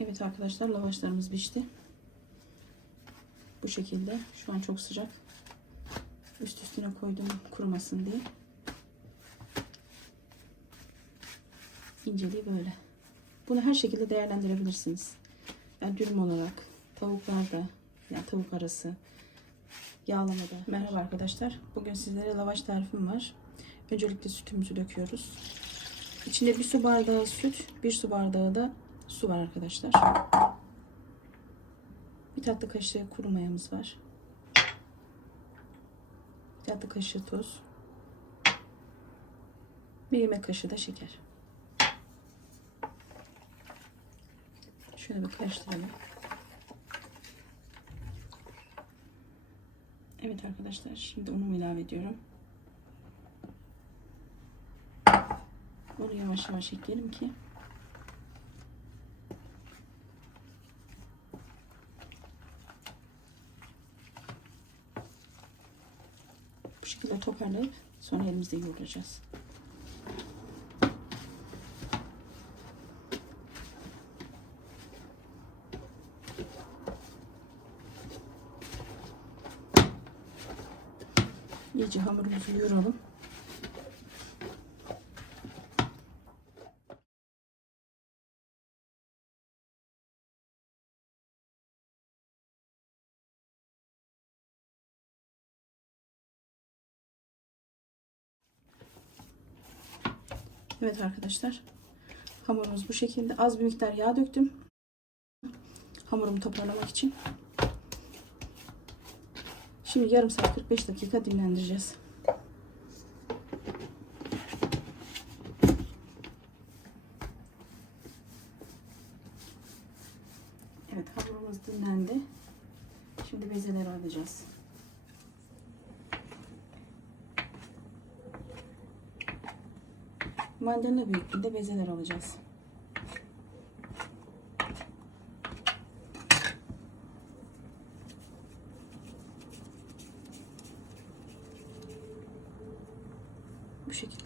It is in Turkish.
Evet arkadaşlar lavaşlarımız pişti. Bu şekilde. Şu an çok sıcak. Üst üstüne koydum kurumasın diye. İnceliği böyle. Bunu her şekilde değerlendirebilirsiniz. Yani dürüm olarak, tavuklarda, yani tavuk arası, yağlamada. Merhaba arkadaşlar. Bugün sizlere lavaş tarifim var. Öncelikle sütümüzü döküyoruz. İçinde bir su bardağı süt, bir su bardağı da su var arkadaşlar. Bir tatlı kaşığı kuru mayamız var. Bir tatlı kaşığı tuz. Bir yemek kaşığı da şeker. Şöyle bir karıştıralım. Evet arkadaşlar şimdi unumu ilave ediyorum. Onu yavaş yavaş ekleyelim ki bu şekilde toparlayıp sonra elimizde yoğuracağız. İyice hamurumuzu yoğuralım. Evet arkadaşlar. Hamurumuz bu şekilde. Az bir miktar yağ döktüm. Hamurumu toparlamak için. Şimdi yarım saat 45 dakika dinlendireceğiz. Evet hamurumuz dinlendi. Şimdi bezeleri alacağız. mandalina büyüklüğünde bezeler alacağız. Bu şekilde.